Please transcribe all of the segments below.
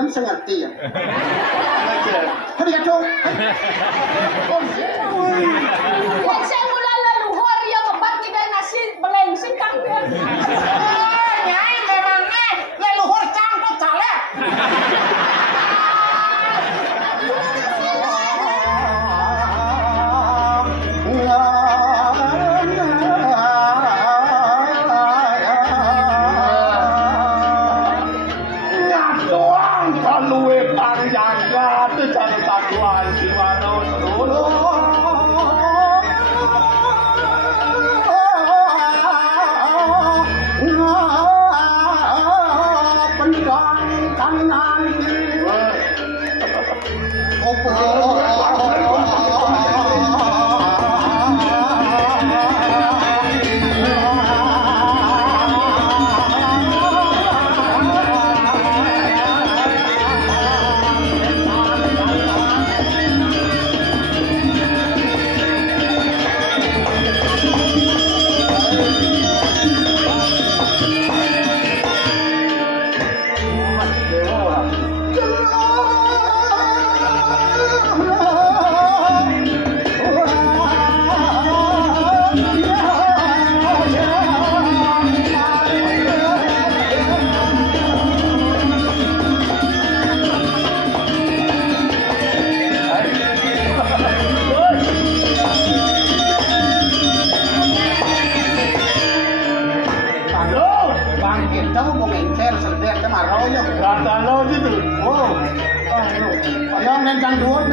Yang saya ngerti ya. Kan dia cok. Yang saya mulai leluhur yang obat tidak nasi belengsing kang. Nyai memangnya leluhur cangkok calek.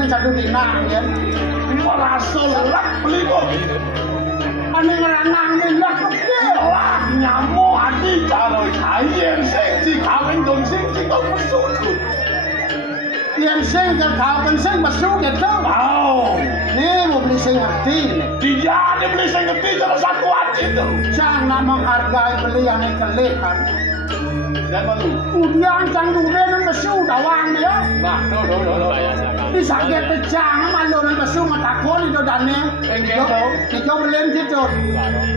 Satu tina ya merasa lelak pelibut ane ngelanang ngelak kekelah nyamuk adi calon yang sing kawin dong sing kau bersudut yang sing kawin sing bersudut tahu nih mau beli sing ngerti dia nih beli sing ngerti salah satu aja itu jangan menghargai beli yang kelekan dan malu udian cang dunia dan besu dawang dia nah no di sakit pecah malu dan besu matakon itu dannya itu belen itu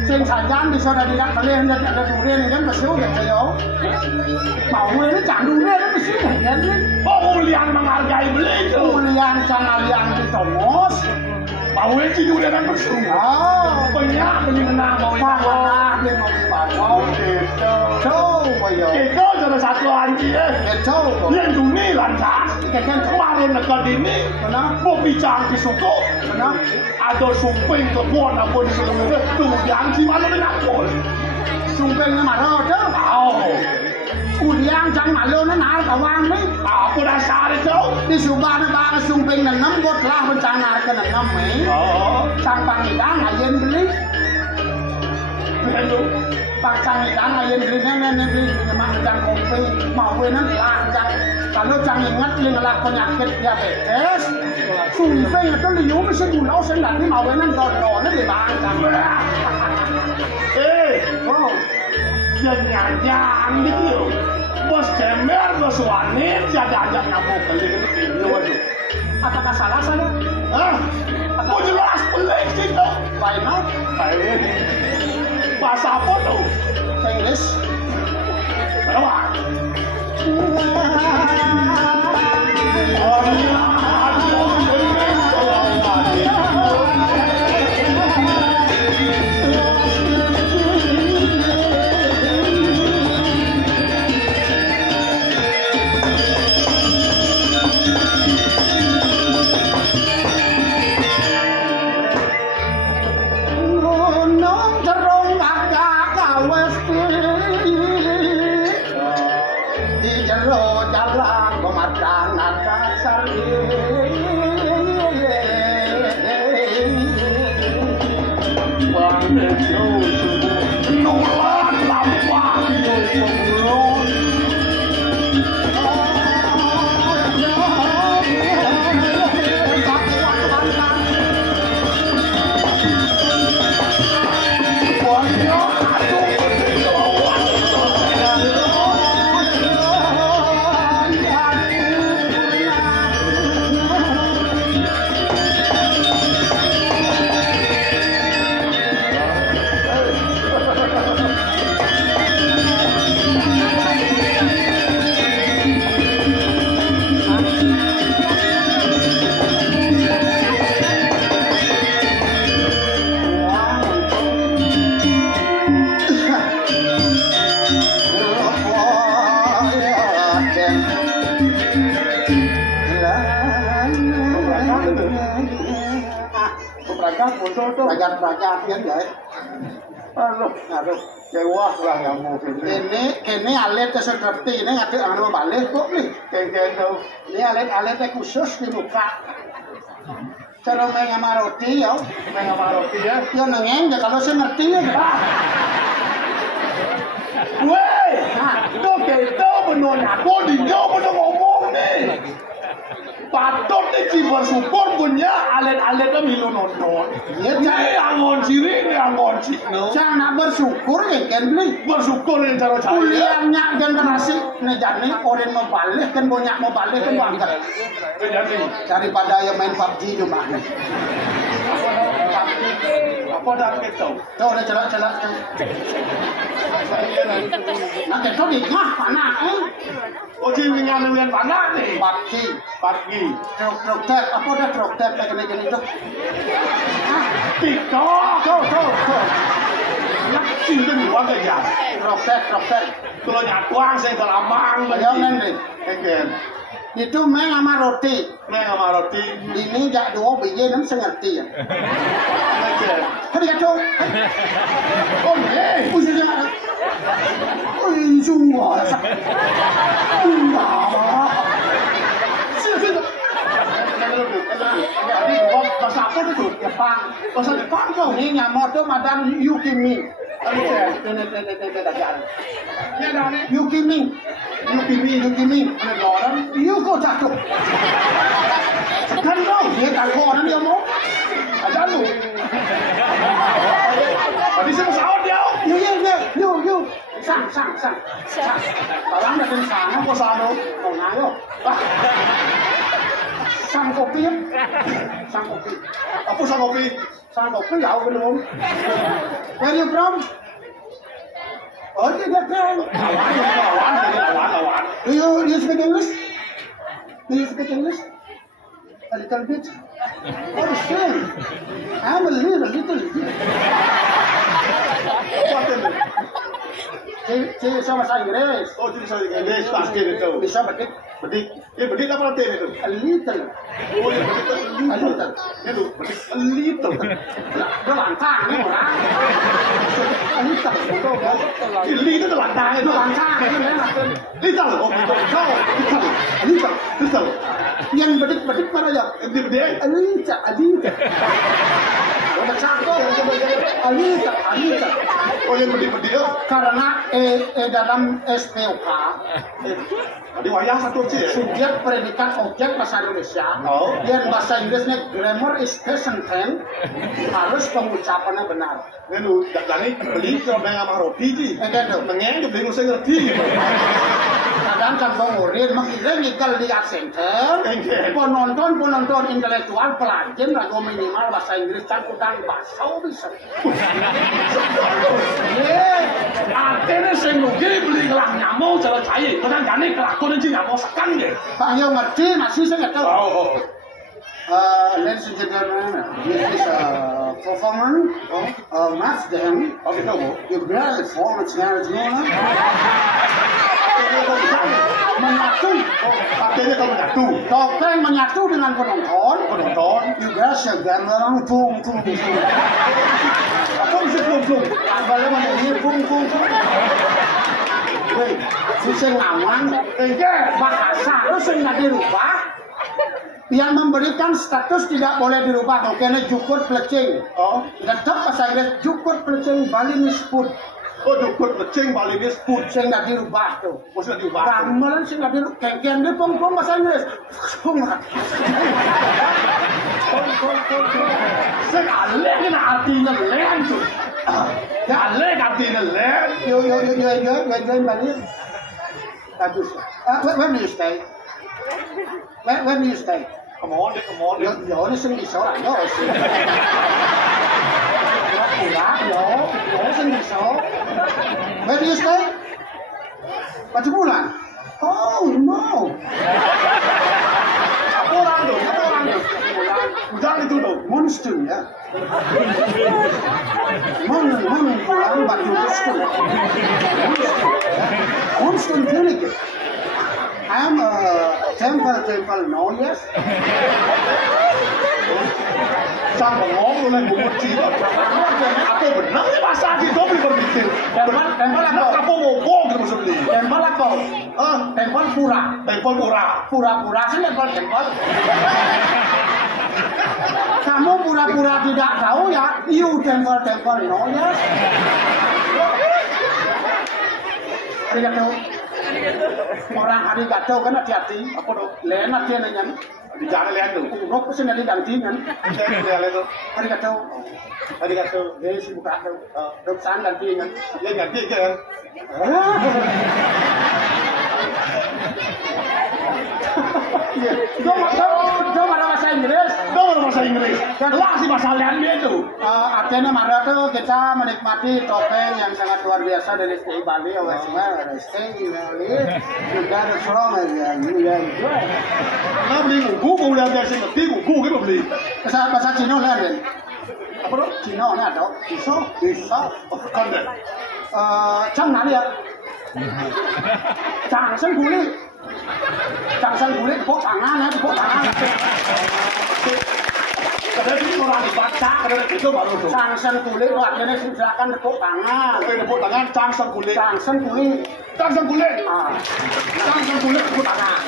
sing sajan bisa ada tidak belen dan ada dunia dan besu dan saya mau ini cang dunia dan besu kan oh ulian menghargai beli itu ulian cang alian di tomos mau ini dunia dan besu oh banyak menang mau dia mau itu salah satu anjing itu yang dunia lancar kemarin negara ini mau bicara di suku ada sumping kebun apa di suku itu yang si malu dengan pun sumpingnya malu tahu udian jangan malu nak kawang ni apa dasar itu di subah bang sumping nenam buat lah bencana ke nenam ni sang pangidang ayen beli Pakcang ikan ayen beli nenek beli macam kopi mau enak lancar kalau jangan ingat yang ngelak penyakit diabetes sumpah itu liu mesti gulau sendiri mau enak dodolnya di bangkang oh jangan gitu bos cemer bos wanit jadi ajak nyamuk beli gitu waduh apakah salah saya aku jelas pelik situ why not bahasa apa tuh? Inggris. Berapa? Peragat kan ya. Aduh, kewah lah yang mau ini alit seperti ini ngadek anu balik kok nih. Kayak ini alit khusus di muka. Cara main sama roti ya. Ya nengeng kalau saya ngerti ya. Weh, kok gitu benar aku di jauh benar ngomong nih. Patut nih bersyukur punya alet-aletnya milu nonton. Ya jangan angon siri nih angon sih. Jangan bersyukur ya kan nih. Bersyukur yang cara cari. Kuliahnya generasi nih jadi orang mau balik kan banyak mau balik kan bangga. Daripada yang main PUBG cuma. Apa dah kita? Tahu dah celak. Nak kita di mah panah Oh jingan panah nih. Pagi. Truk tap apa dah truk tap kena itu? TikTok. Nak cinta dua kerja. Truk tap. Kalau nyatuang saya terlamang. Jangan deh. Itu main sama roti. Ini jak dua biji nam sengerti ya. Hari kacau. Oh nih. Jangan. Semua. Jadi bahasa apa itu? Jepang. Bahasa Jepang kau ni Yamato Madam Yukimi. Yukimi. Ada orang. Yuko cakap. Kan kau dia tak kau orang dia mau. Ada lu. Tadi saya pesawat dia. Yuk. Sang. Barang dah kena sang. Apa sang tu? Kau ngayo. Sang kopi. Apa sang kopi? Sang kopi ya belum. Where you from? Oh, dia from. Lawan. Do you speak English? A little bit. Oh, shame. I'm a little. What is it? Bisa bahasa Inggris. Oh, bisa bahasa Inggris. Pasti itu. Bisa bedik. Bedik apa nanti itu? A little. Oh, ya bedik a little. Itu bedik a little. Nó lantang nih orang. A little. Betul kan? Little itu lantang itu. Lantang itu kan. Little. Oh, betul. Little. Yang bedik mana ya? Bedik. A little. Alita. Oh yang bedik karena dalam SPOK di wayang satu sih subjek predikat objek bahasa Indonesia dan bahasa Inggrisnya grammar is present tense harus pengucapannya benar. Lalu dari beli kalau dengan sama roti sih mengen beli usah ngerti kadang kan pengurin mengira nikal di center penonton intelektual pelajar lagu minimal bahasa Inggris cangkutan bahasa bisa artinya saya nugi beli gelang nyamuk cara cair kadang gani kelakuan itu nyamuk sekan deh Pak Yo ngerti masih saya nggak tahu ladies and gentlemen this is a performance of Max Dem you barely form it's marriage menyatu topeng menyatu dengan penonton juga segambar tung apa bisa tung kalau menjadi tung weh susah ngawan bahasa harus nggak dirubah yang memberikan status tidak boleh dirubah makanya jukur plecing tetap bahasa Inggris jukur plecing Balinese food jukur plecing Balinese food saya nggak dirubah tuh maksudnya dirubah gamelan sih nggak dirubah kengkeng dia pong bahasa Inggris sekali kena artinya len tuh sekali artinya len yo Bali bagus where do you stay where do you stay come on yo ini sendiri seorang yo sih yo sendiri seorang where do you stay berapa bulan oh no apa orang tuh udah itu tuh monster ya mon bulan batu monster monster klinik I'm temple, no, yes. Sama ngomong lagi buat cina. Apa benar ni bahasa kita boleh berpikir. Temple apa mau bohong kita mesti beli. Temple apa? Temple pura. Sih temple. Kamu pura-pura tidak tahu ya? You temple, no, yes. Arigato. Orang arigato kan hati-hati. Apa dong? Lain hati nanya. Di jalan lain tu. Rok pesen dari dangting kan. Jalan tu. Arigato. Dia si buka tu. Rok san dangting kan. Dia ganti kan. Jom ada bahasa Inggris. Lah si bahasa lain dia tu. Artinya mana tu kita menikmati topeng yang sangat luar biasa dari Stay Bali. Stay Bali. Juga ada serong yang enjoy. Nah beli buku udah biasa ngerti buku kita beli. Bahasa Cina lain. Apa tu? Cina ni ada. Bisa. Konten. Cang nari ya. Cang sen kulit. Tepuk tangan. Kadang ini orang dibaca, kadang itu baru tu. Cangsen kulit, artinya silakan tepuk tangan. Tepuk tangan, cangsen kulit. Cangsen kulit, tepuk tangan.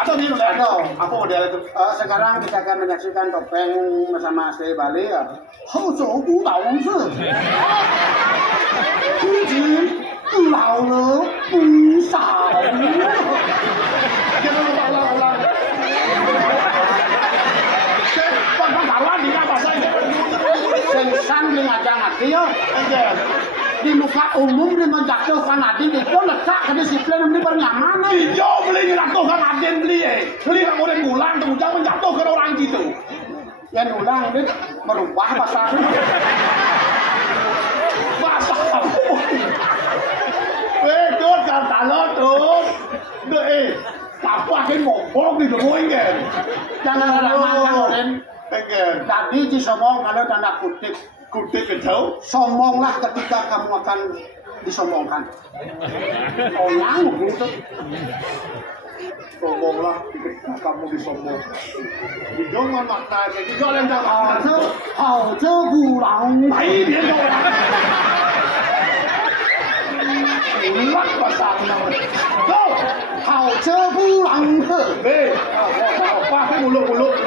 Atau ni ada. Apa model itu? Sekarang kita akan menyaksikan topeng bersama Stay Bali. Hou zhou bu dao zi. 如今老了不少。Sambil ngajak-ngajak yo. Di muka umum di menjatuhkan adin itu letak ke disiplin ini bernyaman. Iya beli menjatuhkan adin beli beli yang udah ngulang kemudian menjatuhkan orang gitu. Yang ngulang ini merubah bahasa. Tốt kata lo tốt. Apa cái ngomong di depan kan? Jangan lama-lama orang. Tadi si sombong kalau tanda kutip itu sombonglah ketika kamu akan disombongkan. Oh yang gitu. Sombonglah ketika kamu disombong. Jangan maknanya, jangan jangan. Hao zhe bu lang. Mai biar jangan. Ulat bahasa namanya. Go. Hao zhe bu lang he. Pakai mulut.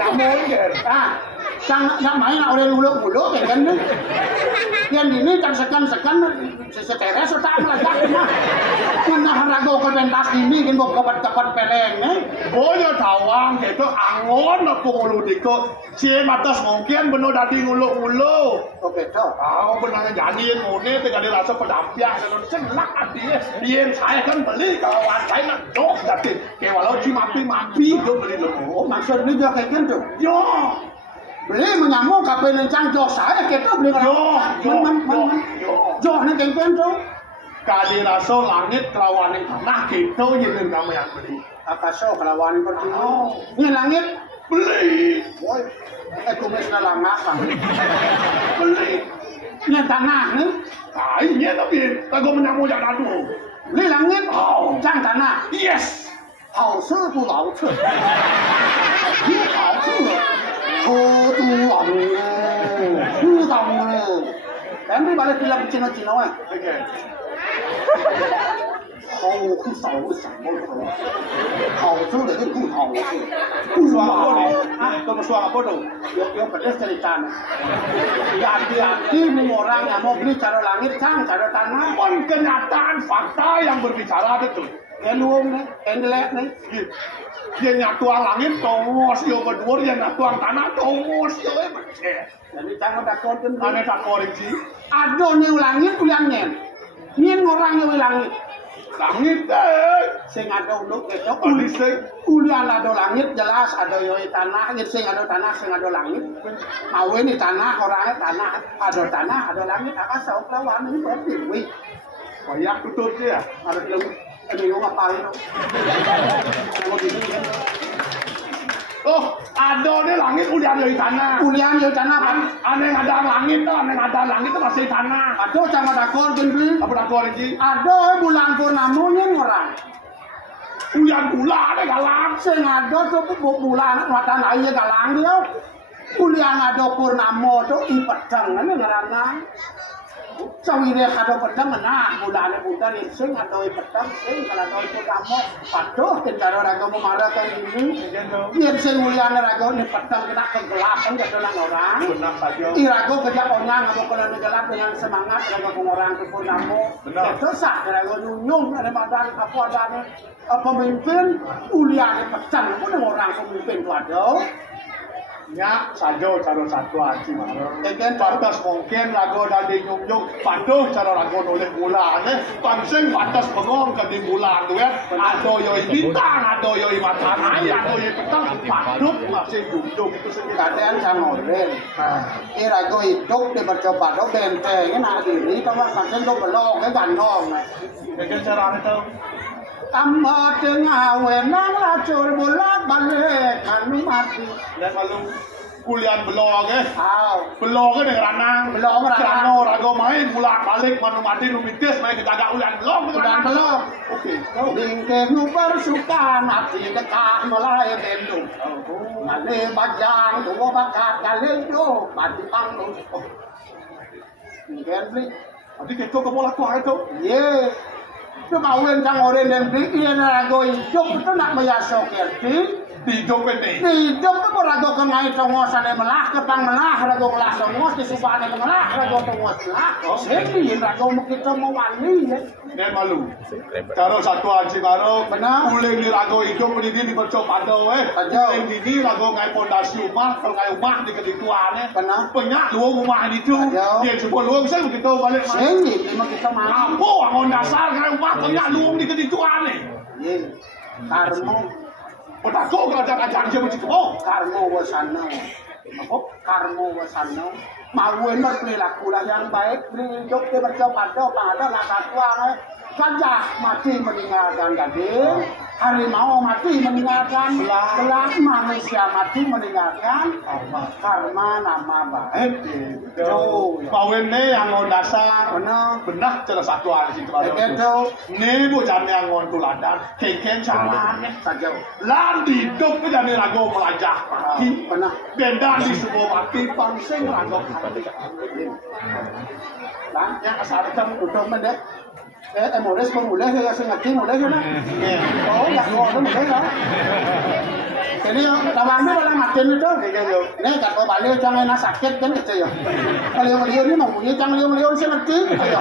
Kamu kan? Yang main orang mulut kan? Yang ini kan sekan seteres otak meledak mah. Punya harago ke pentas ini kan kapan peleng nih. Boyo tawang itu angon apa mulut itu. Si matas mungkin benar dari mulut. Oke toh. Kau benar jadi ngone tidak dirasa pedampiang dan celak dia. Dia saya kan beli kawan saya nak jok tapi walau cuma mapi dia beli loh. Maksudnya dia kayak gitu. Yo. Beli menyambung kapan lencang jok saya kita beli kalau jok ni kengken tu. Kali rasa langit kelawan yang tanah kita yang kamu yang beli. Akaso kelawan yang pertama. Ni langit beli. Boy, kumis na lama kan. Beli. Ni tanah ni. Ini tapi aku menyambung jangan tu. Beli langit. Jangan tanah. Yes. 好吃不老吃，你好吃，好多人呢，不懂呢。咱这把那film Cina-Cina kan, hầu không sầu sẵn một số, hầu số để cái cụ hầu, cụ xóa apa ni? Kau xóa apa tu? Yo pedas cerita. Hati-hati orang yang mau beli cara langit kan, cara tanah. Pun kenyataan fakta yang berbicara betul. Eluang ni, endelek ni. Dia nyatuan langit tongos yo berdua, dia nyatuan tanah tongos yo macam. Jadi jangan takut kan? Ane takut ini. Ada ni langit ulangnya. Ni orang yang langit. Langit deh. Sing ada uluk itu. Ulian ada langit jelas ada yo tanah. Sing ada tanah, sing ada langit. Mau ini tanah orangnya tanah. Ada langit. Apa sok lawan ini berarti. Kayak tutut dia. Ada yang ada yang apa itu? Oh, ada ni langit ulian dari tanah. Ulian dari tanah kan? Aneh ada langit tu, aneh ada langit tu masih tanah. Ada jangan dakor gini. Apa dakor ini? Ada bulan purnama ni orang. ulian gula ada galang sing ada tuh bulan matan aja galang dia ulian ada purnamo tuh di pedang kan ngeranang sawire kado pedang menah bulane punten sing ada pedang sing kalau ada purnamo paduh tentara raga marah kan ini yen sing ulian raga ni pedang kena kegelapan kedolan orang benar saja irago kerja orang apa kena gelap dengan semangat raga orang ke purnamo itu sah raga nyung ada badan apa adane pemimpin ulian pedang pun orang pemimpin tu ada nya saja cara satuan si marang batas mungkin lagu dari nyung paduh cara lagu oleh bulan pansing batas pengong ke di bulan tu ada yoi bintang ada yoi matahari ada yoi petang paduh masih nyung itu sendiri kadang sama orang irago hidup di bercoba do benteng nak diri tahu pansing do belong ke gandong dengan cara itu Amba tengah wenang lacur bolak balik anu mati. Dan malu kulian belong Aw, belong dengan ranang Belong ranang. Kerana raga main bolak balik manu mati nu mitis main kita ulian belong udan belum. oke Dingke nu bersuka mati dekat melai bendung. Ngale bajang dua bakat kali do mati panggung. Mungkin beli. nanti kita ke bola tua itu Ye. Kemawen kang oren dan beli iya rago hidup itu nak mayasok kerti. hidup ini Hidup tu pun rago kengai tongos ane melah kepang melah rago melah tongos di subah ane melah rago tongos lah. Sepi rago kita mau wali ya. dan malu cara satuan si baru Benar. kuling di rago hidup ini di bercoba do Betul. kuling ini rago ngai pondasi rumah kalau ngai rumah di kedituan Benar. penyak luang rumah itu Betul. dia coba luang saya begitu balik mana Sini memang kita mau. apa angon dasar ngai rumah penyak luang di kedituan Ye. Karmo Petaku kerajaan dia begitu karmo wasana. Apa? Karmo wasana. Mawin berperilaku lah yang baik. Hidup dia bercoba do pada lakat wang. Gajah mati meninggalkan gading, harimau mati meninggalkan belah, manusia mati meninggalkan karma nama baik. Kawin ni yang ngon dasar Benar. benar cara satuan di situ Begitu. ni bukan yang ngon tuladan keken cara Saja. lan hidup ni jadi rago melajah mati Benar. benda di semua mati pansing rago mati Lan yang asal kamu duduk mendek. Mulai mulai ya sing ngaji mulai ya. Oh, dah mulai lah. Jadi tawang ni malah makin itu. Ni kalau balik jangan nak sakit kan gitu ya. Kalau beliau ni mau punya jangan beliau sih mati gitu ya.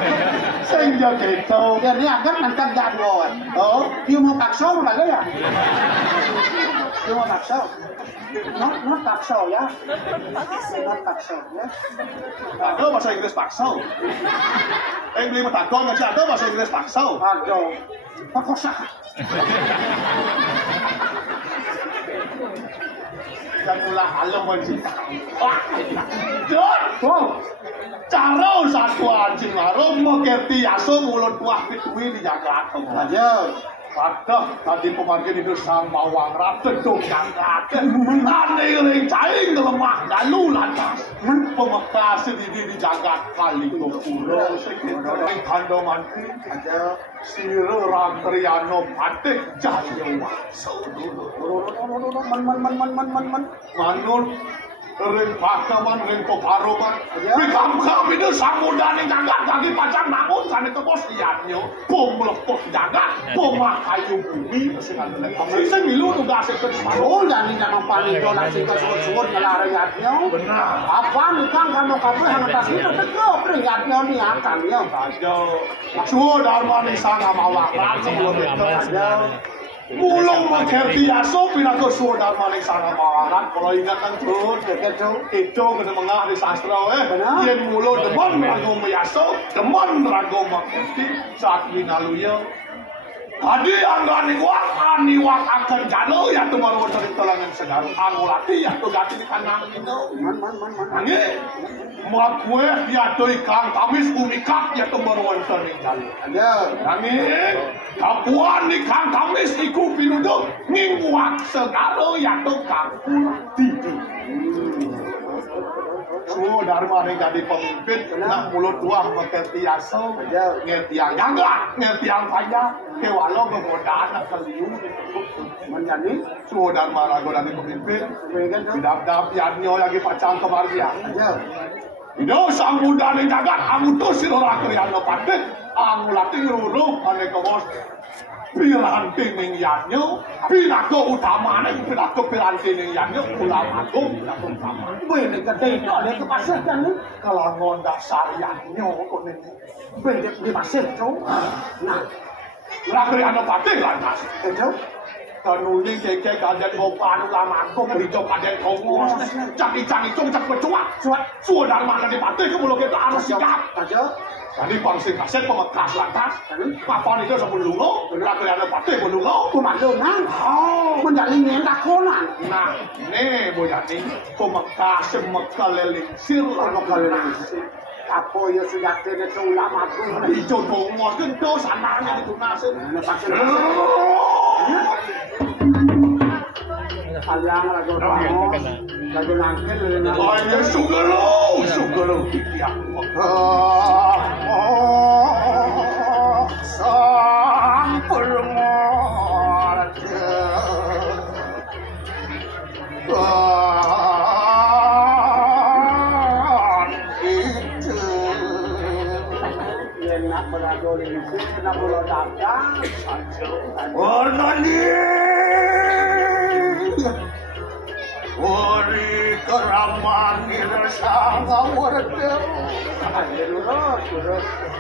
sehingga kita Jadi agar nanti jadwal. Oh, dia mau paksa balik ya. Dia mau paksa. Not paksa ya. Not paksa ya. ada bahasa Inggris paksa beli metakon nggak ada bahasa Inggris paksa Aduh, perkosa. yang mula halam wanita John Oh, cara satuan cing marom mengerti aso mulut buah pitui di jagat aja. Padah tadi pemargin itu sang bawang rata dong jangkat Tadi ring caing lemah lalu lantas Pemekas sedidi di jagat kali kurang sekitar kando mantri Aja. Sira Rantriano Patik Jayawa Man. Manut ring pakaman ring peparuman Ya. bikam kami itu samudane jagat kaki pacang namun kan itu bos liatnya bom melepuh jagat pomah kayu bumi sing milu tugas itu Oh, jadi jangan paling donasi ke suur-suur ngelarayatnya. benar Apa nih kang kamu kabel yang atas itu tegak peringatnya nih akan ya. saja suo dharma ni sanga mawakran sebelum itu Aja. mulung mengerti aso pinaku suo dharma ni sanga mawakran kalau ingatan terus Begitu. itu kena mengah di sastra Benar. yen mulo demon rago meyaso demon rago mengerti saat winaluya Hadi anggani wak akan jalo ya tu baru cerita langan segar angolati ya tu gati di kanang itu Man. Ange makwe ya tu ikan tamis umikap ya tu baru cerita jalo Aja. Ange kapuan ikan tamis iku pinuduk ngingwak segaro ya tu kampulati suo Dharma yang jadi pemimpin, nak mulut dua mengerti aso, ngerti yang jaga, ngerti yang payah, kewalo kemudahan nak keliu menjadi suo Dharma rago jadi pemimpin, dap yanyo lagi pacang kemargia. Ino sang muda yang jaga, aku tuh si orang krian lepatin, aku latih ruru, ane kebos. Piranti ning yanyo, pinago utama ning pinago piranti ning yanyo, ulama agung pinago utama. Bene gede itu ada kepasir kan nih? Kalau ngondak saryanyo kok nih, bene di pasir tuh. Nah, lagi ada pati lantas. Itu, kanuling keke kaden ngopan ulama agung berijo kaden kongos, caki-caki cung cak bercuak, sudah mana di pati kemulo kita harus sikap. Aja. Jadi pangsit kaset pemekas lantas, papan itu sebelum lungo, lagi ada pati sebelum lungo, kumandonan, menjalin nendak konan. Nah, ini boyani pemekas semekaleling sir, semekaleling. Apa ya sudah kena ulama tu? Hijau dongos kento sananya itu nasib. Kalian lagu dongos, lagu nangkel. Oh ini sugelo, tiap. Sampul ngorce. Wari keraman sama warga.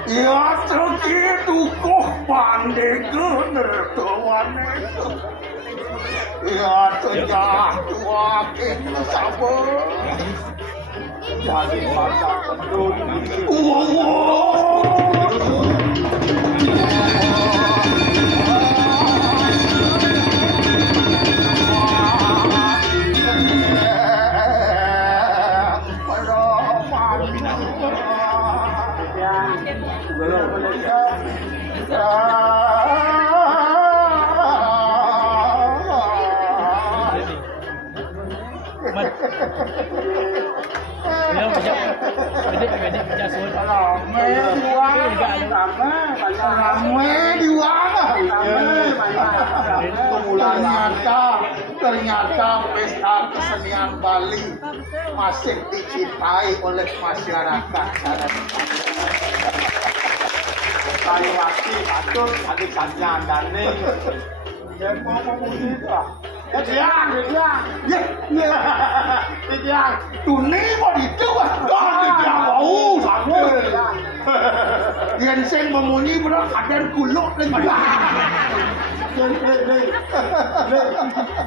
Ya terkitu kok pandai gener tuane. Ya terjah tuakin sabar. Jadi masa pedun. Ternyata pesta kesenian Bali masih dicintai oleh masyarakat. Kaliwati patut adik sanjang dane. Ya ngomong begitu ah. Ya, tuni mau itu ah. Dia bau sampai. Yang sing memunyi berat kadang kuluk lagi.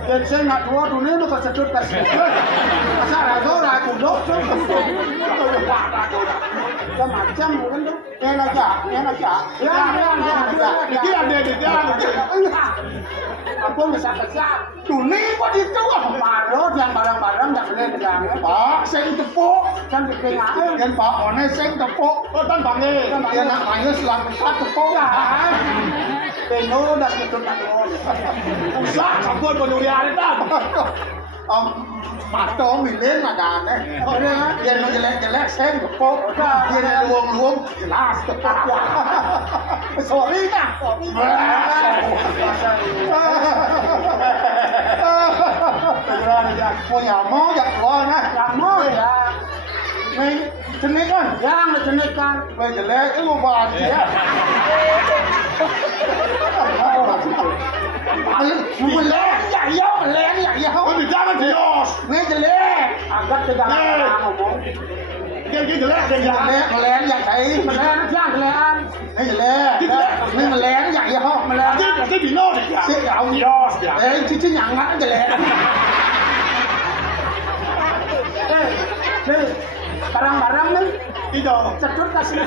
Yang sing nak dua tuni lu kesedut kasih. Masa ragu kuluk tu. Macam mungkin tu. Yang aja. Dia ada. Aku bisa kerja. Tuni kok itu ah. Baru yang barang-barang tak boleh pegang. Pak, sing tepuk kan dipengae. Kan Pak, one sing tepuk. Oh, tan bange. Ya nak mayu selang tepuk ya. Beno dah ketut tak on. Usah campur penyurian itu. Matong milen ada deh. Oh dia, dia nu jelek-jelek sing tepuk. Dia luang-luang jelas tepuk ya. Sorry kan. Mau ya keluar nah. Yang mau ya. Nih, jenik kan? Yang jenik kan. Jelek itu buat dia. Meleng ya. Oh, di jangan dios. Nih jelek. Agak tegang ngomong. Dia jelek, meleng ya thấy. Meleng ya jelekan. Nih jelek. Nih meleng ya ho, meleng. Cái bino này kìa. Sẽ ông dios kìa. Đấy, chứ nhang ngắt jelek. Nih, barang-barang nih. Itu cedut kasih.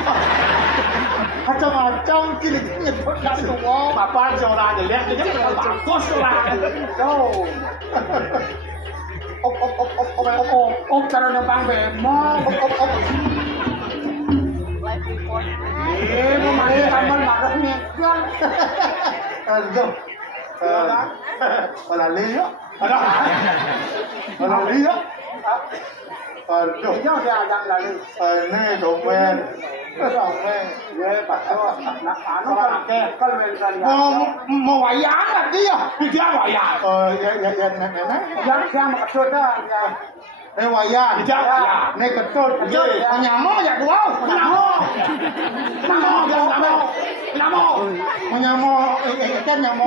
Macam-macam kini nyebut kasih semua. Bapak seorang jelek, dia kan bagus seorang. Tuh. Op cara nembang bemo. Op. Ini mari kamar marahnya. Aduh. Malah lihat. Malah lihat. Aduh, dia ajak dari. Ini domen. Domen. Ya, Pak. Nak anu kalau Mau wayang kan dia? Dia wayang. Ya, nenek. Yang maksud dah. Ini wayang. Dia wayang. Ini ketut. Menyamuk ya gua. Menyamuk. Kan nyamuk.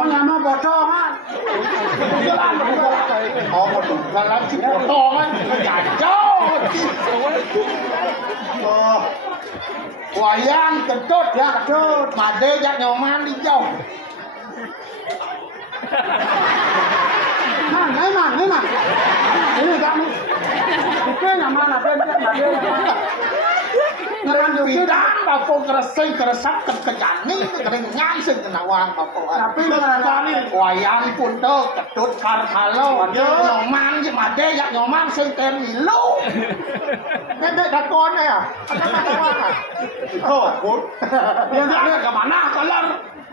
Menyamuk bocor kan. Oh, betul. Kalau si bocor kan jauh. Oh. Wayang ketut ya ketut. Made jak nyoman di jauh. Này mà. Ini kamu. Itu yang mana? Dengan bidang bapung keresap kejani kering ngai kenawang bapung. Tapi ngarani wayang punto ketut karhalo nyoman je made yak nyoman sing ten milu. Nek dakon ya. Oh, pun. Dia ke mana kalar?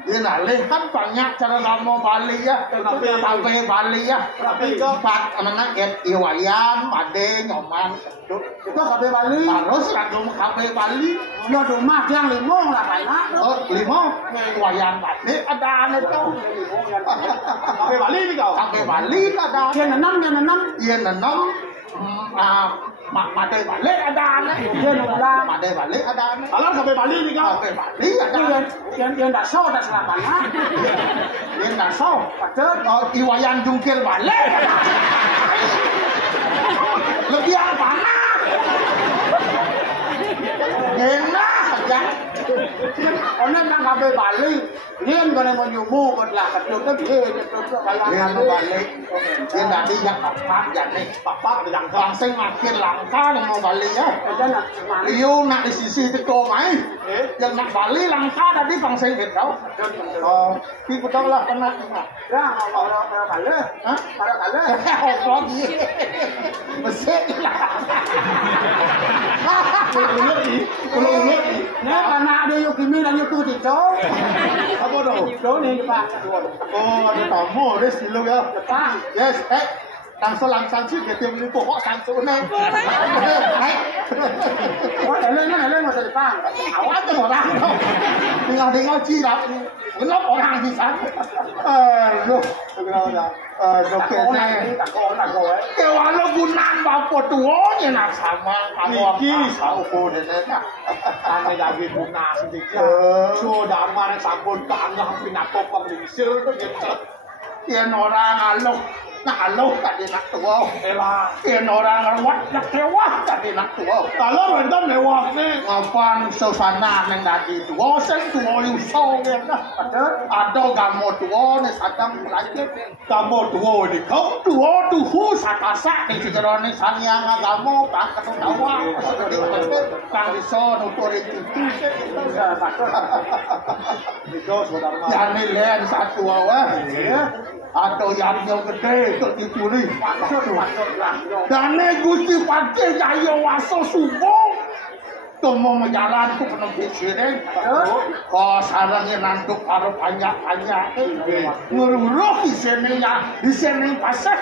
Dia nak lihat banyak cara nama Bali ya, sampai Bali ya. Tapi empat anak iwayan, made nyoman. Itu kafe Bali. Harus langsung kafe Bali. Yo rumah yang limong lah banyak. Oh, limong. Wayang Bali ada itu. Kafe Bali ni kau. Kafe Bali ada. Dia nanam. Dia nanam. Made Bali ada. Dia nulah. Made Bali ada. Kalau kafe Bali ni kau. Kafe Bali ada. Yang dah show dah selapan. Yang dah show. Betul. Iwayan jungkir Bali. Lebih apa nak? Enak saja. Orang yang kafe Bali, dia kalau mau nyumu berlah ketut dia kalau dia balik. Dia nanti yang papa yang langsung makin langka mau Bali ya. Liu nak di sisi teko mai. Yang nak Bali langka tadi bangsa kita. Oh, kita betul lah kena. Ya, kalau Bali, kalau Bali, oh dia. Besar lah. Kalau Nah, karena ada yuk kimi dan yuk tu cok. apa tu? Cok ni depan. Oh, ada tamu, ada silu ya. Depan. Yes, langsung sih kita beli pokok langsung nih. Oh, lên masa depan. Awak tu orang. Dengar cilap. Kenapa orang bisa? Loh, kenapa? Dokternya. Kalau gunaan bapak tuanya nak sama Niki saupo dene. Ane lagi guna sedikit. Sudah mana sampun kangen pinapok pengisir tu gitu. Yang orang alok tadi nak tua. Elah. Yang orang rawat nak tewas tadi nak tua. Kalau rentam lewat ni. Ngapan susana neng lagi tua. Sen tua usau ni. Ada kamu tua ni sadang lagi. Kamu tua ni kau tua tuh sakasa ni sejarah ni sanyang kamu pak ketawa. Kang iso nuturin itu. Itu saudara. Jangan lihat satu awak. Atau yang gede ke dipuri. Dan Gusti Patih Jaya Waso Subo. Tomo menjalan tu penuh pikiran. Kau sarangnya nantuk karo banyak-banyak. Nguruh di sini pasal.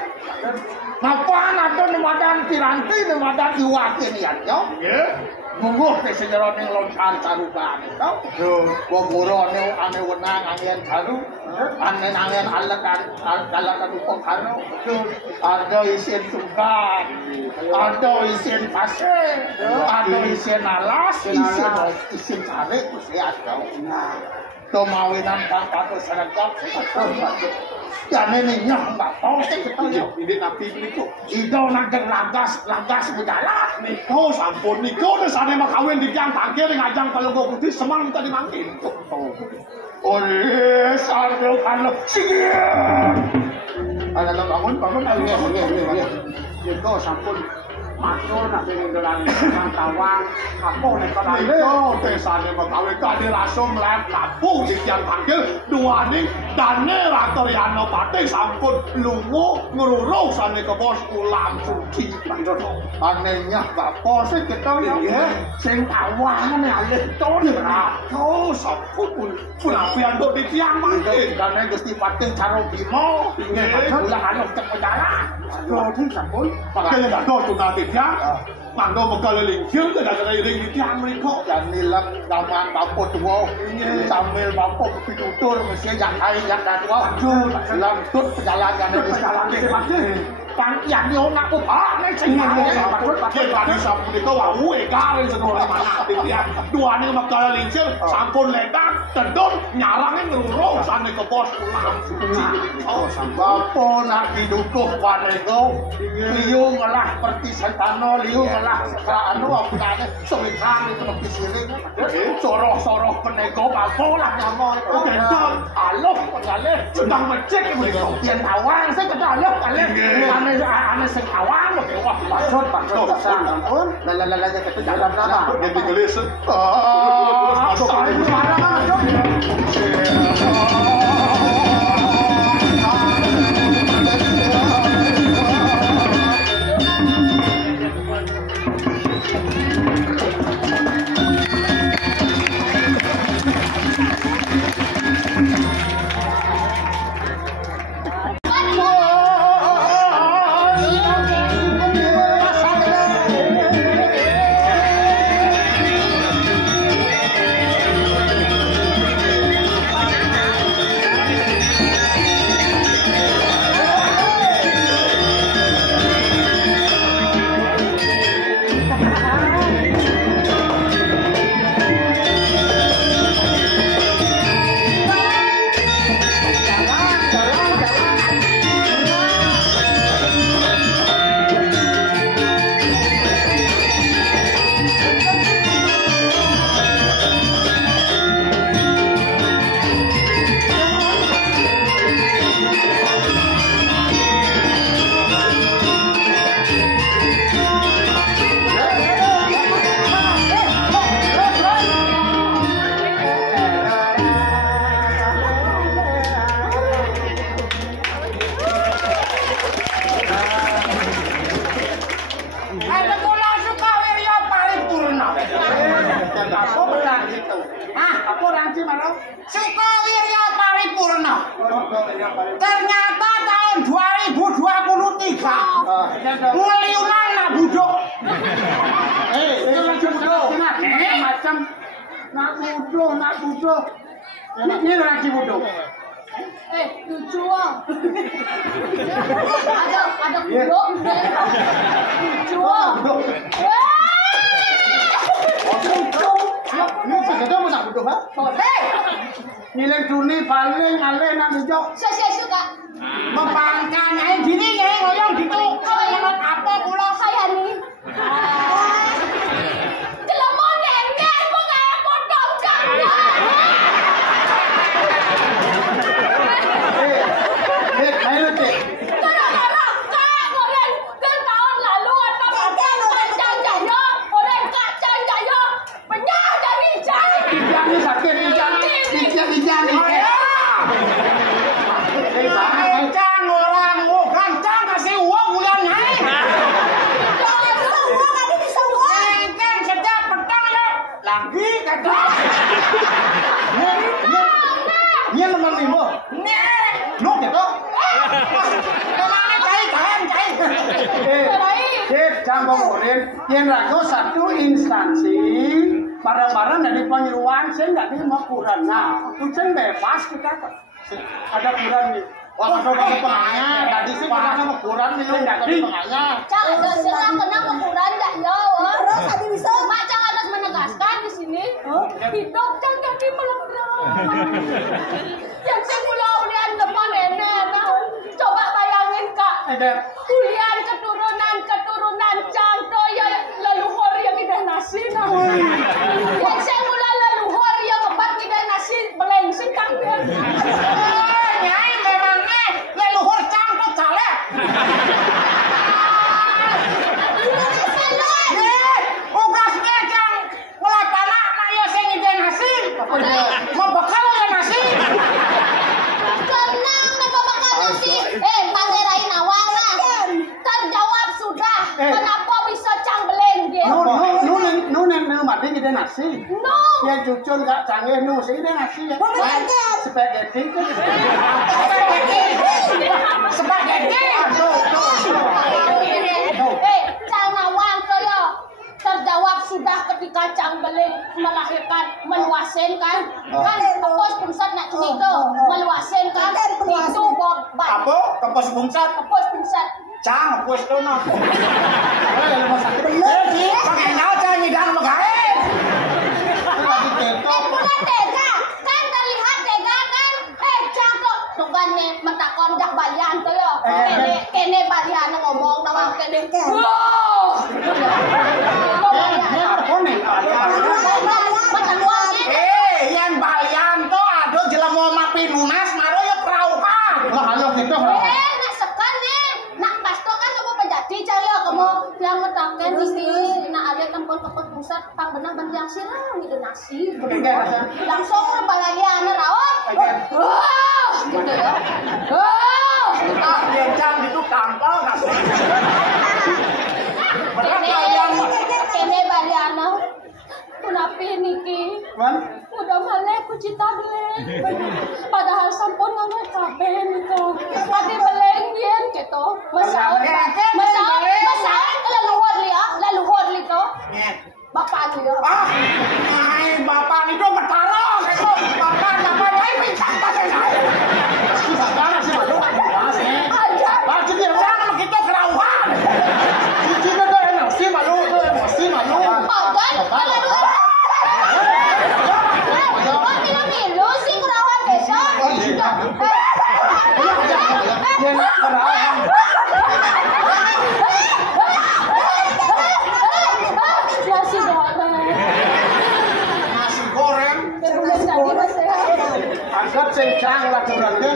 Napaan ada nemadan piranti, nemadan iwakin ya. Mungguh ke sejarah ni lontar taruban. Kau guru ni ane wenang angin taru. Angin alat upok taru. Ada isin tunggang, ada isin pasir, ada isin alas, isin tarik usia kau. Tomawinan bang patut seragam. Dan ini nyah mbak tahu ini nabi itu. Itu nak lagas berjalan. Niko sampun niko tu sana mak kawin di tiang tangkir ngajang kalau kau putih semang tadi mangkin. Oleh sardo kalau sikit. Ada bangun. Niko sampun. Masuk nak dengan tawang, apa ni kalau itu pesannya berkawin kali langsung melem kapu di tiang tangkil dua ni dan ni Ratoriano Patih sampun lungu ngururung sana ke bos ulam suci panjono. Anehnya bapak sih kita ya, sing tawang ni alih tu ni berato sampun pulapian dok di tiang mangkin. Dan ni Gusti Patih caro bimo, pulang anak cek berjalan. Kau ni sampun, pakai dah tu nanti. Ya, Mangdo mengkeliling kieu teh dari ring di Amerika dan nilang gaman bapot tua sambil bapot pitutur mesti yang lain yang dadua silang tut perjalanan dari sekarang Pan yang di onak ko nek sing patut tadi sapunika wau egal sekolah mana dia dua ni mengkeliling kieu sampun ledak tendon nyarang ngerurung sane ke bos ulang oh bapo nak didukuh paneko liung lah pertisan tano liung lah anu apane sewikang itu lebih siring soroh-soroh peneko bapo lah nyamoy gendong aloh pengalih sedang mecek yen awang saya kata aloh kalih ane sing awang wah maksud sang ampun la kata jalan berapa dia gelis Sukawirya Paripurna. Ternyata tahun 2023 ngeliunan nak budok. Itu lagi budok. Macam nak budok. Ini lagi budok. Lucu ah. Ada budok. Lucu ah. Ini sekedar mau nak budok ha? Nilai dunia paling alih nak budok. Saya suka. Mempangkan nyai diri nyai ngoyong gitu. Kalau apa pulau Saya nih. Kelemon nenek kok kayak potong kan? Ayo cek. Gara-gara kak goreng kan tahun lalu atau kacang jaya, goreng kacang jaya, penyah dari jaya. Ijang ni sakit ijang ni. Gancang orang, gancang kasih uang bulan nyai. Kan setiap petang ya, lagi kata. Ini nomor 5. Nuk ya toh? Kemana cai? Campur Urin, yang ragu satu instansi barang-barang dari penyuluhan saya nggak terima Quran. Nah, hujan bebas kita ada Quran nih. Wah, kalau penganya, tadi sih kita sama Quran nih, nggak ada penganya. Cak, ada serang kenapa Quran nggak ya? Terus tadi bisa. Macam harus menegaskan di sini. Hidup jangan jadi melemah. Yang semulau lihat depan nenek. Coba bayangin kak. Kuliah keturunan cangko ya leluhur yang tidak nasi. Yang semulau leluhur yang obat tidak nasi belengsing kan. Nyai memangnya leluhur cangko calek. Ugasnya cang mulai panak nak yo sing ide nasi. Mau bekal ya nasi. Tenang nek bakal nasi. Panderain awal lah. Terjawab sudah. Kenapa bisa canggeleng dia? Nu mati ide nasi. No. Ya cucun gak canggih nu sing ide nasi ya. Spaghetti. Cang awang kaya meluasin kan kepos pungsat nak cerita meluasin kan itu bobat Apa? Kepos bungsat? kepos pungsat Cang, kepos tu nak. Rumah sakit. Pakai nyaca nyidang magae. Lagi teto. bukan tega kan terlihat tega kan cakep tukannya metakon jak balian tu yo kene balian ngomong nawang kene Yang balian tu ada jelema mapi lunas maro ya peraukan. Lah ayo gitu. nak sekan ni nak pasto kan kamu penjati caya kamu yang metaken di nak ada tempat-tempat pusat pang benang banjang silang itu nasi langsung balian rawat gitu ya Dia cang itu kampal nasi. kene balian Kunapi niki udah malek ku cita geleng padahal sampun nganggo kabeh niku ade beleng yen gitu masalah leluhur li to bapak ni bapak ni tu betara itu bapak ai pincang ta saya saudara sih malu aja baca dia orang begitu kerauhan cici tu emosi malu pagan nasi goreng agak sencang lah kurangnya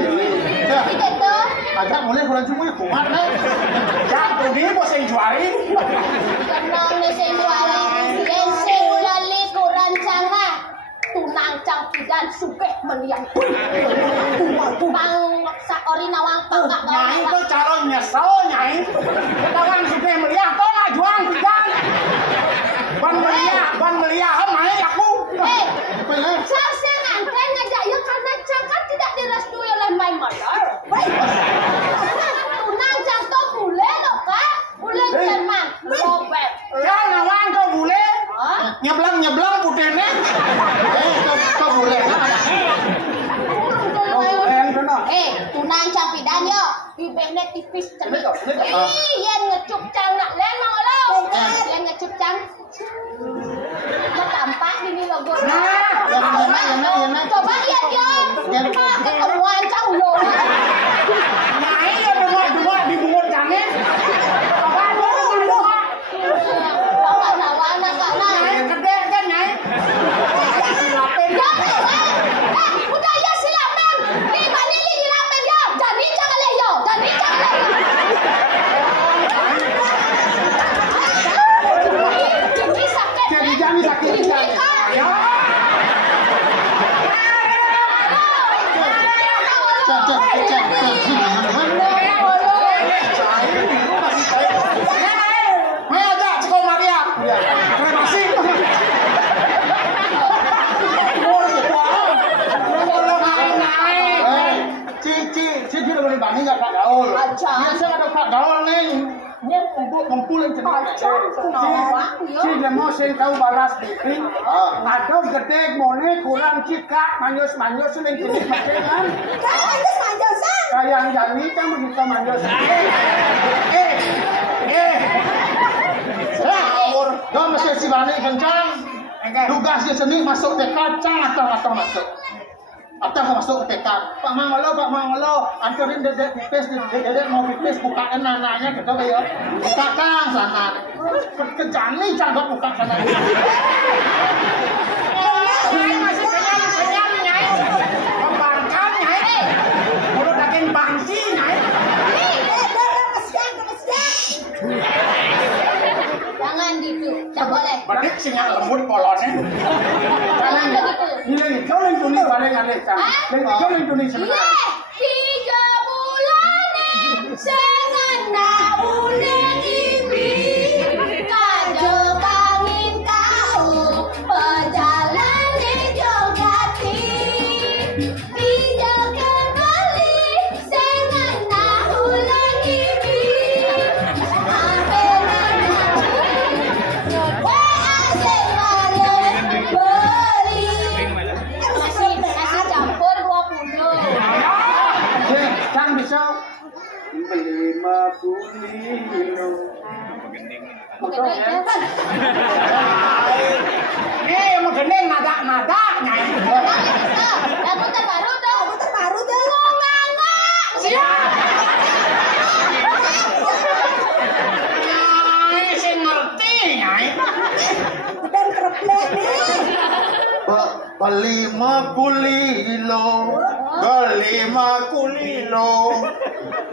agak mulai kurang cuma kumat lah jatuh dia mau senjuari kenal ni senjuari yang senulali kurang cangah tunang cangkidan suke meliang bang sakori nawang pangkak nyai itu cara nyesel nyai kawan suke meliang kau nak juang pidan ban meliang naik aku saya ngantren ngajak ya karena cangkat tidak direstui oleh my mother tunang cangto boleh loh kak boleh Jerman Robert ya nawang kau boleh nyeblang putihnya kau boleh tunang campidan yo bibirnya tipis cenik yen ngecup cang nak lemang lo yen ngecup cang tampak ini logo coba lihat yo ketemuan cang lo nyai ya dua di bungut cangnya apa nawa anak nyai gede kan nyai silapin udah ya silapen di balik li silapen yo jadi jangan le yo jadi jangan le jadi sakit Jadi sakit ya Ayo aja cukup Maria terima kasih Cici udah boleh bani nggak Kak Gaul? Biasa ada Kak Gaul nih, ngumpulin cerita. Cici dia mau saya tahu balas dikit. Ada gede mone kurang cika manyus nih jenis maceran. Kayak jadi kan begitu manyus. Gak mesti si bani kencang. Tugasnya seni masuk TK cang atau masuk. Atau masuk ke TK, Pak Mangolo, anterin dedek pipis, dedek mau pipis bukaan anaknya gitu ya. Buka kang sana. Kejani jangan buka sana. Masih kenyang nyai. Pembangkang nyai. Mulut daging bangsi nyai. Jangan gitu, tak boleh. Berarti singa lembut polonnya. Jangan begitu. Ini kau yang tulis balik alih kan? Kau yang tulis sebenarnya. 3 bulan sengana ulen ini kajo kangin kau perjalanan jogati bijak kembali sengana ulen ini sampai nanti asik malam beli kulino. Nih mau gening nada nyai. Lagu terbaru tuh. Nganga. Siap. Nyai sing ngerti nyai. Dan kereplek nih. Belima kulilo,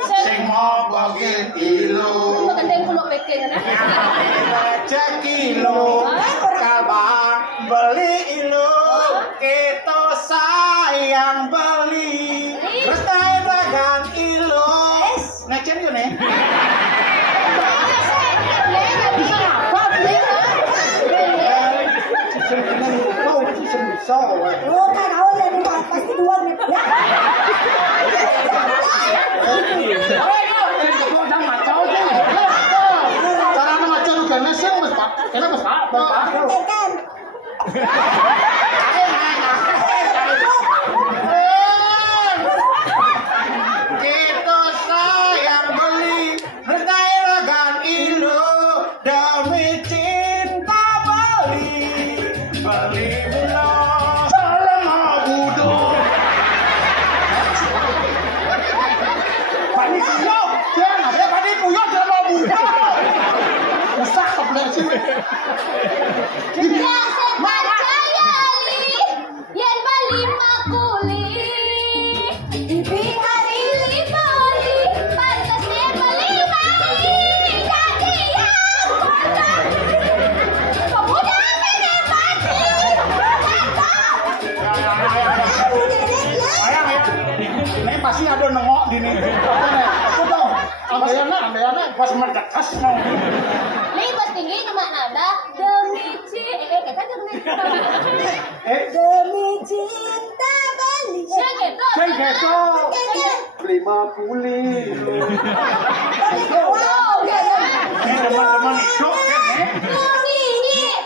sing mau bagi ilo. Magandang kulo peking na. Baca kilo, kabar beli ilo, kita sayang beli. Restai bagan ilo. Ngecen yun eh. Bisa apa sih? Oh, kau yang pasti dua nih. Kita sayang beli berdaya ragan ilu demi cinta beli bila selama budo padi puyok jangan ada padi puyok selama budo usah kebelah sih Yan bali makuli. Ibi hari libori. Pantasnya bali mali. Jadi yang pemuda menikmati. ayang ya ini pasti ada nengok di nih aku dong ambeana pas mendekas nong Libas tinggi cuma nada demi cinta. Demi cinta bali. Sing keto lima kuli teman-teman itu kan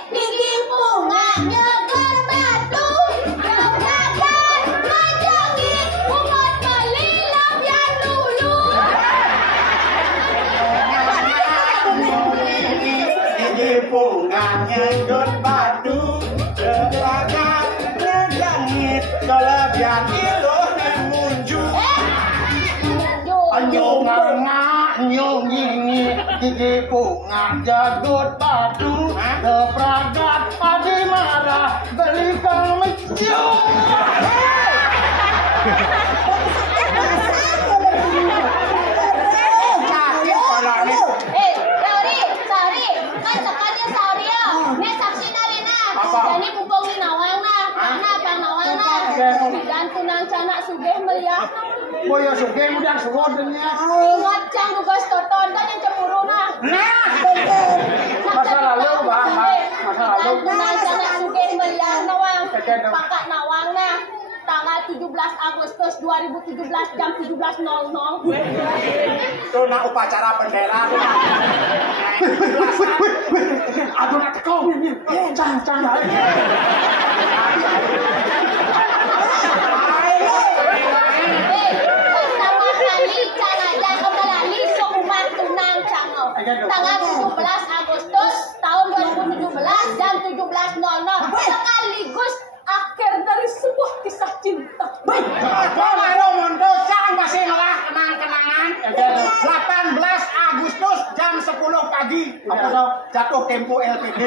Tinggi bunganya berbatu. Jauhkan menjangi umat melilam yang dulu. ini bunganya got batu belakang ngejangit kelebihan ilu dan munjuk nyong ini gigi bunga jagut batu kepragat padi marah beli kemecium Sorry, kan sekali sorry ya. Nih saksi narina. Apa? Jadi pupung nawang na. Kenapa nawang na? Dan tunang canak sugih melihat. boyo suge mudan sugodnya Ingat cang tugas toton kan yang cemburu na. nah masa lalu bang masa lalu Tunang canak sugih melihat nawang. Pakak nawang na. Tanggal 17 Agustus 2017 jam 17.00. itu nak upacara bendera tuh aduh nak kau ini cang Pertama kali canajan kembali seumat tunang cango. Tanggal 17 Agustus tahun 2017 jam 17.00 sekaligus akhir dari sebuah kisah cinta. Baru mundo jangan masih ngelah kenang-kenangan 18 Agustus jam 10 pagi apa tau jatuh tempo LPD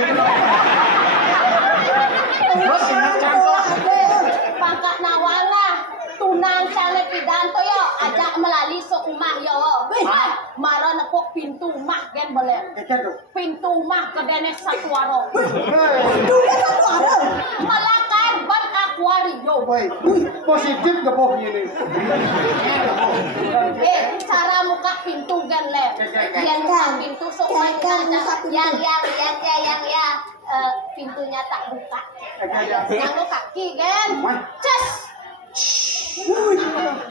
terus ingat contoh Pangkat nawala tunang cane pidanto yo ajak melalui seumah yo. Maro nepuk pintu mah gen boleh. Pintu mah kedene satuaro. Malakan ban akuario. positif ke boh ini Cara muka pintu gen le. Yang buka pintu seumah yang pintunya tak buka. Yang kaki gen. Ces.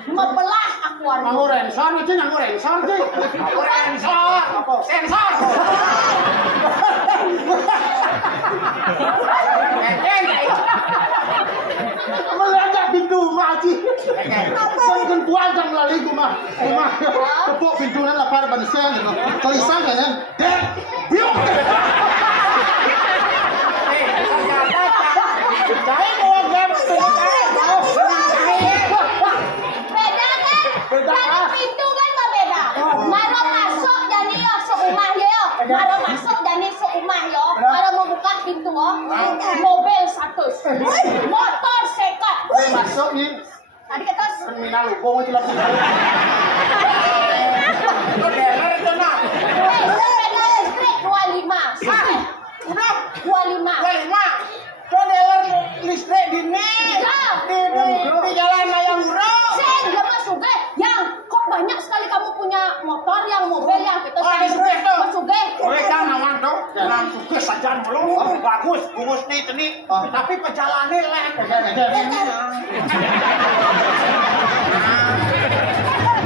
Membelah akuarium. nganggo rensor aja nganggo rensor sih sensor melihat pintu maji kan kuat yang melalui mah. Tepuk pintunya lah pada benseng gitu. Tulisan kayaknya. Dek, biuk. Saya mau game Beda kan? Pintu kan kok beda. Maro masuk jadi yo seumah yo. Maro masuk jadi seumah yo. Maro mau buka pintu yo. Mobil 100. Motor second. masuk nih. Tadi kata Terminal Lubong itu lah. sepeda listrik 25. Udah 25. Kau dealer listrik di jalan Layang Burung. Sen, jangan suge. Yang kok banyak sekali kamu punya motor, yang mobil, yang gitu. Oh, listrik tuh. Suge. Mereka nawan tuh, jalan suge saja belum. Bagus, bungus nih. Tapi perjalanannya lek.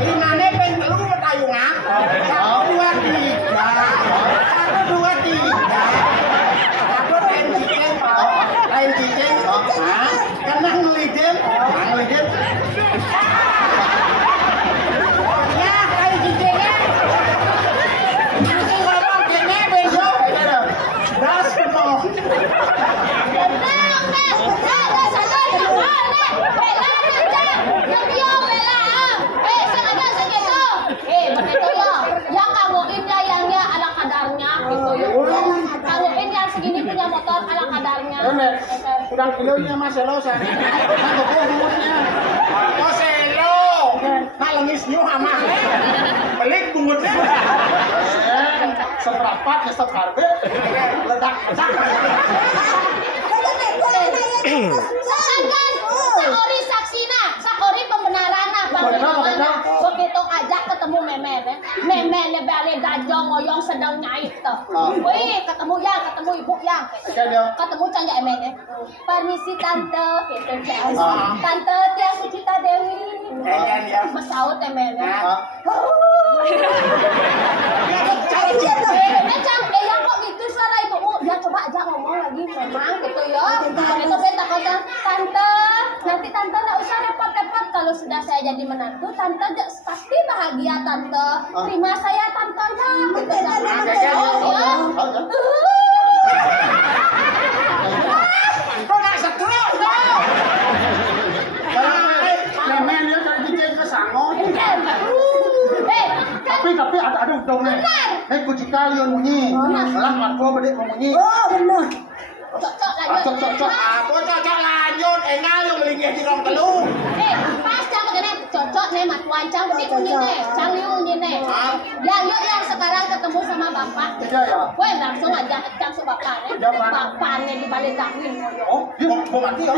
Ini pengen lu bertayungan. 1, 2, 3. Aku lain cicing. Karena ngelidin. Ya, lain cicingnya. Cicing ngomong kene besok. Das penuh. Segini punya motor ala kadarnya. Kurang kilonya Mas Selo saya. Kan toko bungusnya. Oh Selo. Kalau ngisnyu ama. Pelik bungusnya. Seperapat ya stop harga. Ledak. Saori saksina, saori pembenarana, begitu ajak ketemu memen balik dajong ngoyong sedang nyait tuh. Wih, ketemu ibu yang, ketemu canda emene. Permisi tante, gitu tante Tiang Sucita Dewi. Mesaut emene. Yang kok gitu suara ibumu? Ya coba aja ngomong lagi memang gitu ya. Begitu saya takutkan tante, nanti tante nggak usah repot-repot kalau sudah saya jadi menantu, tante pasti bahagia tante. Terima saya tantenya. Gitu ya. Kau nak setruk kau? Lemen dia dari DJ ke Sangon. Tapi ada udangnya. Kucing kalian bunyi. Lah makro bedek bunyi. Oh benar. Cocok lanjut. Enggak yang melingkih di rong telu. Pas jangan begini cocok nih mat wancang begitu nih, canggih nih. Yang sekarang ketemu sama bapak. Iya ya. Gue langsung aja cang sama bapaknya. Bapaknya di balik dangin. Oh, dia mau mati ya?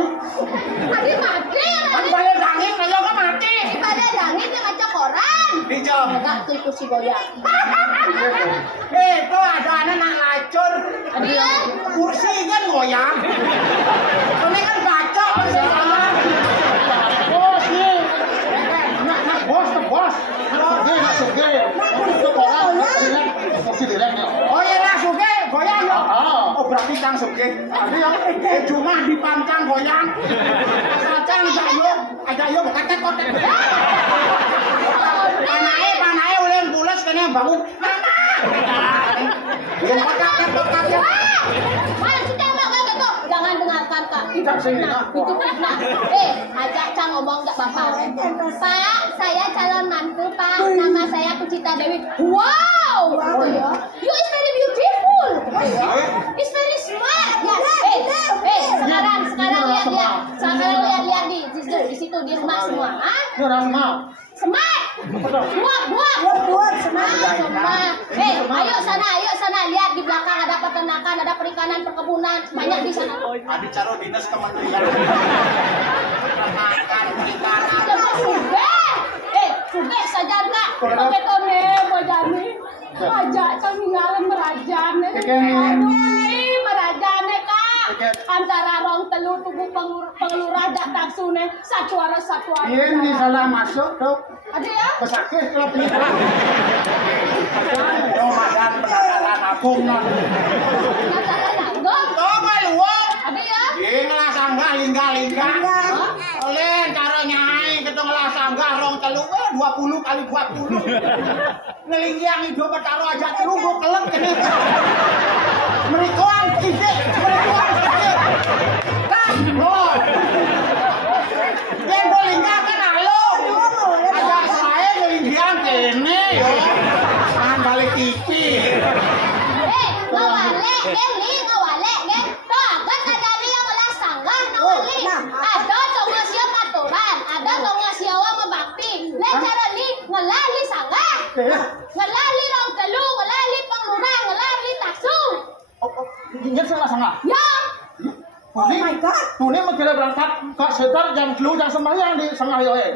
Tadi mati. Di balik dangin, ayo kan mati. Di balik dangin dia ngaca koran. Di jam. Enggak tuh kursi goyang. Itu ada anak nak lacur. Dia Kursi kan goyang. Ini kan bacok sekarang. Bos nih. Nak bos. Nak suge. Itu orang kursi direk. Oh iya nak suge goyang ya. Oh berarti kang suge. Ada yang cuma dipancang goyang. Pancang aja yo kotek. Panai oleh bulas kene bangun. Yang kotak ya. Mana sudah mak kayak gitu. Jangan dengarkan Kak. Tidak sini. Itu fitnah. Ajak Cang ngomong enggak Bapak. Pak, saya calon mantu Pak. Nama saya Kucita Dewi. Wow. You is very beautiful. It's very smart. Ya. Sekarang lihat. Sekarang lihat di situ dia smart semua. Ini orang semua. Smart. Buat semua. Ayo sana lihat di belakang ada peternakan, ada perikanan, perkebunan, banyak di sana. Adi caro dinas kementerian. Peternakan, perikanan. Suge saja enggak. Pakai tone bojani. Ajak Cang ninggalin merajane. Aduh, merajane Kak. Antara rong telu tubuh pengelurah datang sune satu arah. Ini salah masuk tuh. Ada ya? Pesakit kalau penyidik. Ramadan penataran agung non. Antara langgong. Oh maluang. Ada ya? Ini ngelah sanggah lingga. Oleh cara nyai kita ngelah sanggah rong telu. 20 kali 20. Ngelingyang hidup betaro aja terunggu kelep kene. Merikoan ide, merikoan ide. Kan, loh. Dia ngelingyang kan halo. Ajak saya ngelingyang kene yo. Jangan balik TV. Ngawale, Geli, ngawale, Gel. Toh, kan ada dia malah sanggah ngawali. Ada tonga siya paturan, ada tonga siya wa mabakti. Le cara li ngalali sanggah. Ngalali rong telu, ngalali panglurang, ngalali taksu. Ingat salah sangat. Ya, Oh my God. Tuni makira berangkat ke setar jam telu jam sembahyang di sengah yo ya.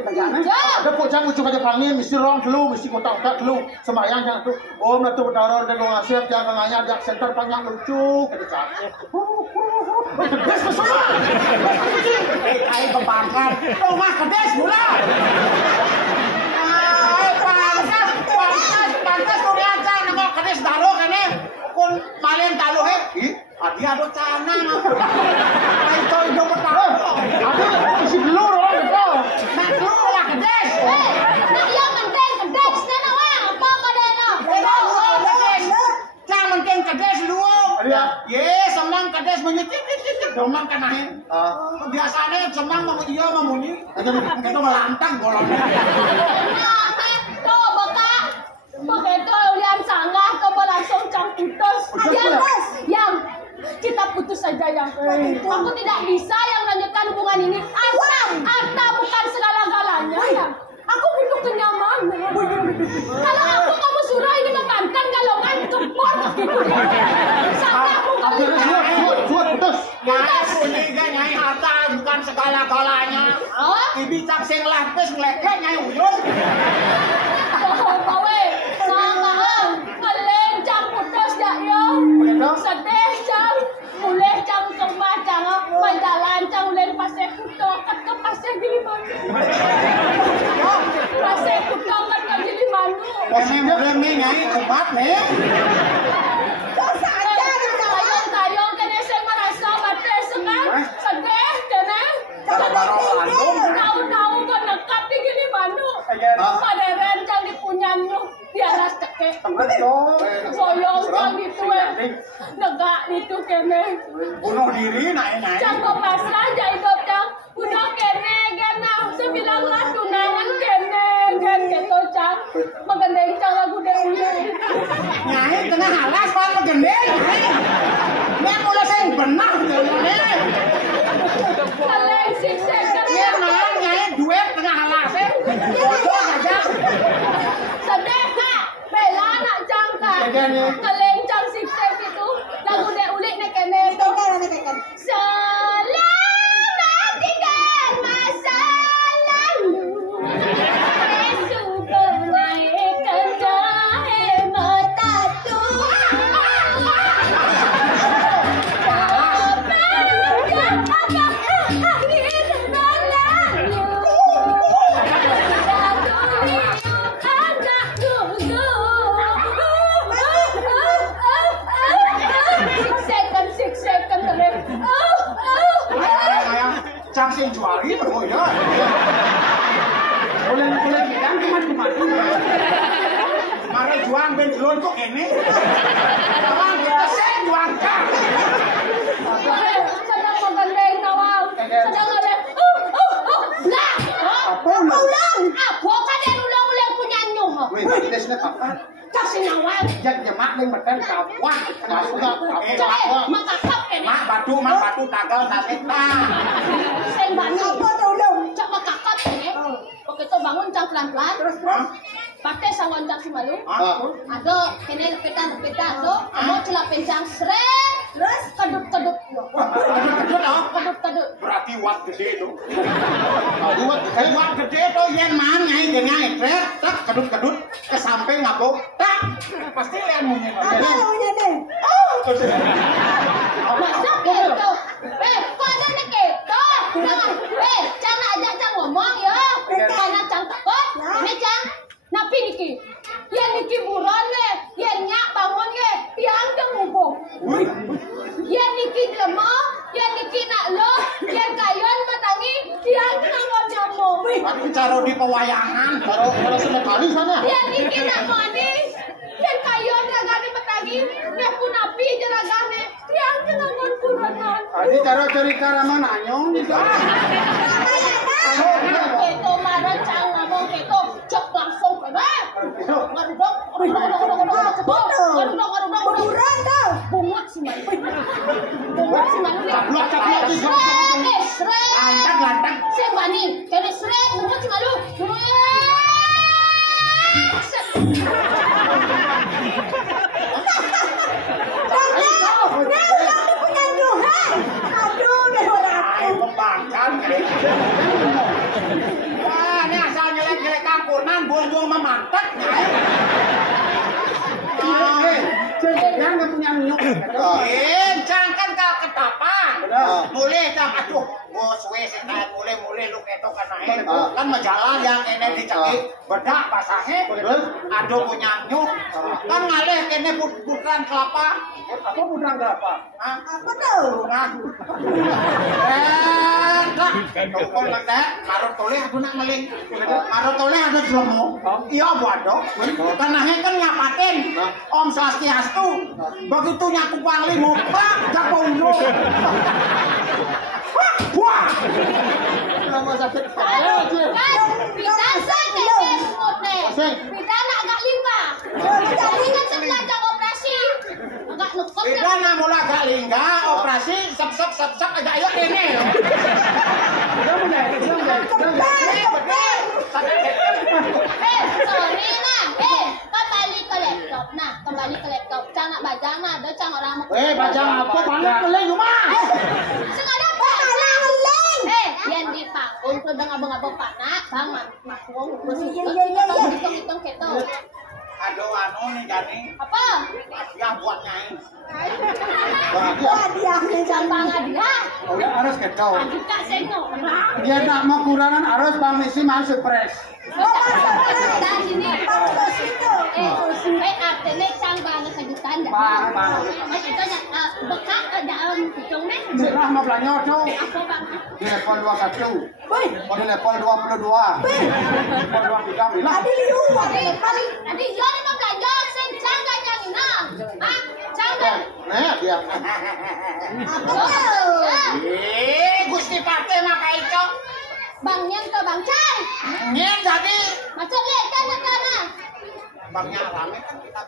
Ada pojang ujung aja panggil mesti rong telu mesti kotak-kotak telu sembahyang jangan tu. Oh metu betaro de gong asiap dia nganya dia setar panjang lucu kedekat. Kedes pesona. Kai kebangkan. Rumah kedes mula. Pantas tuni aja nama kedes dalo kene. Kun malen dalo he. Adi ada cana Ay to hidup betaro. Adi isi telur orang itu. Nak telur lah kedes. nak ya penting kedes na wang apa kadena. Kedes. Cang penting kedes luang. Ye semang kedes menyitik-titik domang kanahin. Biasanya semang mau iya mau munyi. Itu melantang golongnya. Tuh baka. Begitu ulian sanggah coba langsung cang putus. Yang kita putus saja yang aku tidak bisa yang lanjutkan hubungan ini. Arta bukan segala-galanya ya. Aku butuh kenyamanan. Kalau aku kamu suruh ini membantan galongan kebor gitu. Sampai aku Suat putus. Nyai punya nyai harta bukan segala-galanya. Ibicak sing lapis ngeleket nyai uyun. Bawe, sangahan, ngeleng cang putus ya yo. Sedih cang, mulai cang kemah cang, menjalan cang mulai pasir kuto, ke pasir Gilimanuk. Pasir kuto kan ke Gilimanuk. Pasir boleh nyai obat nih. Tayong kene sing merasa bates kan, sedih kene. Tahu-tahu kan dekat di Gilimanuk. Paderen cang dipunyanyu diaras cekek. Boyong cang gitu negak itu kene. Bunuh diri naik-naik. Cang pasrah jaidop cang udah kene gena sebilanglah tunangan kene gen gitu cang magendeng cang lagu dewe. Nyai tengah halas pan magendeng. Nek mulai sing benar nyai. Kaleng siksek Nek nang nyai duit tengah halas. Bodoh saja. sedih kak bela nak cang kak kaleng cang siksek itu lagu dek ulik nek kene selamat tinggal masa lalu esok berlaikan cahaya mataku Cang sing juari oh ya. Boleh bilang mati-mati. Mare juang ben julun kok kene. Awang kita sing juang cang. sedang menggandeng nawang sedang ada lah Apa ulang? aku kan yang ulang-ulang punya nyuh Weh, desna kapan? kasih nawang Jak nyemak ning meten kawan. cek makakap kene Mak batu tagal nasita. sing bani cak makakap kene begitu bangun cang pelan-pelan pakai sawan cang simalu ada kene lepetan do mau celap pencang seret terus kedut-kedut kedut-kedut Berarti wat gede tuh. Wat gede tuh yen man nyai dengan ekret tak kedut-kedut ke samping ngapuk tak pasti lian munyi. masa gitu kok ada nek gitu jangan jangan ajak cang ngomong ya karena cang takut ini cang napi niki yang niki buron le yang nyak bangun le yang dengubung yang niki lemah yang niki nak lo yang kayon matangi yang nangol nyamuk cara di pewayangan, kalau sudah kali sana. Yan iki nak mani. Yan kayo ragane matagi. Yan punapi ragane. Yan ngangon kuranan. Ini cara cerita ramah nanyong gitu. Keto marah cang ngomong keto cek langsung kena. Ngarudok. Beneran kau. Bungut si Manu. Bungut si Manu. Caplok juga. Sret. Lantang. Si Mani. Kene sret bungut si Manu. Pembangkan. Wah, ini asal nyelek-nyelek kampuran, buang-buang memantek. Jangan nggak punya minyak. Jangan kan kau ketapang. Mulai jam aduh, bos wes mulai lu ketok kan naik. Kan majalah yang ini dicari bedak basahnya. Aduh punya nyuk. Kan ngalih kene bukan kelapa. Apa bukan kelapa? Apa tuh? Tukul ngetek, marut toleh aku nak meling. Marut toleh ada jelomo. Iya bodoh. Tanahnya kan nyapatin. Om Swastiastu. Begitu nyaku pangli ngopak, jago ulo. Wah. Nama sakit. Kan bidasa kene semutne. Bidana agak lima. Jadi kan sebelah jam operasi. Agak nukut. Bidana mula agak lingga, operasi sep agak ayo kene. Sorry nah. Kembali ke laptop nah. Kembali ke laptop. Jangan bajang nah. Ada cang orang mau. Bajang apa? Paling meleng rumah. Sengaja paling meleng. Yang dipakun sudah ngabang-ngabang panak. Bang masuk. Hitung-hitung keto. Aduh anu nih jadi. Apa? Yang buat nyai. Hadiahnya Jambang hadiah. Harus keto. Aduh kak sengok. Dia nak mau kuranan harus bang misi masuk pres. Dan sini. Bagus itu. Artinya cang banget kejutan. Bang. Itu bekas daun hidung nih. Cerah mau belanja tuh. Apa bang? Di level 21. Di level 22. Level 23 milah. Tadi liuan. Tadi yo ni mau belanja sing cang ganyang inang. Ah, cang kan? Nah, dia. Apa tuh? Gusti Pate maka itu. Bang Nyen ke Bang Cai. Nyen jadi. Macam lihat kan sana. Bangnya rame kan kita.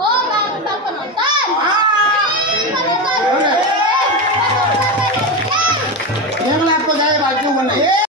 Oh, bang penonton. Ah,